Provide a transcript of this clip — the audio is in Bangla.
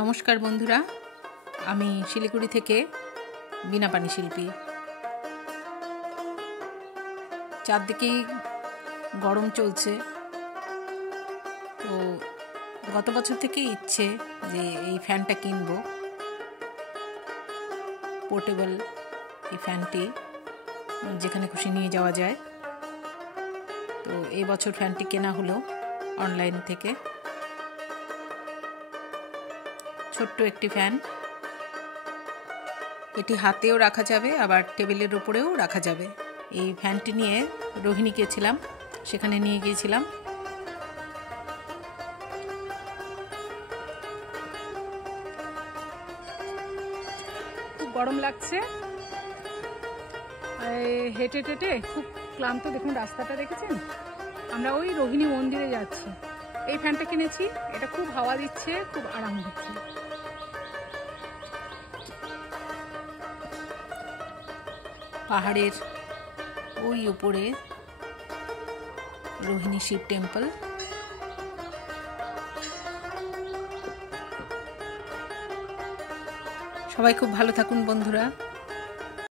নমস্কার বন্ধুরা, আমি শিলিগুড়ি থেকে বিনা পানি শিল্পী। চারদিকেই গরম চলছে, তো গত বছর থেকেই ইচ্ছে যে এই ফ্যানটা কিনবো, পোর্টেবল এই ফ্যানটি যেখানে খুশি নিয়ে যাওয়া যায়। তো এই বছর ফ্যানটি কেনা হলো অনলাইন থেকে। ছোট্ট একটি ফ্যান, এটি হাতেও রাখা যাবে, আবার টেবিলের উপরেও রাখা যাবে। এই ফ্যানটি নিয়ে রোহিণী গিয়েছিলাম, সেখানে নিয়ে গিয়েছিলাম। খুব গরম লাগছে, হেঁটে হেঁটে খুব ক্লান্ত। দেখুন রাস্তাটা দেখেছেন? আমরা ওই রোহিণী মন্দিরে যাচ্ছি। এই ফ্যানটা কিনেছি, এটা খুব হাওয়া দিচ্ছে, খুব আরাম হচ্ছে। পাহাড়ের ওই উপরে রোহিণী শিব টেম্পল। সবাই খুব ভালো থাকুন বন্ধুরা।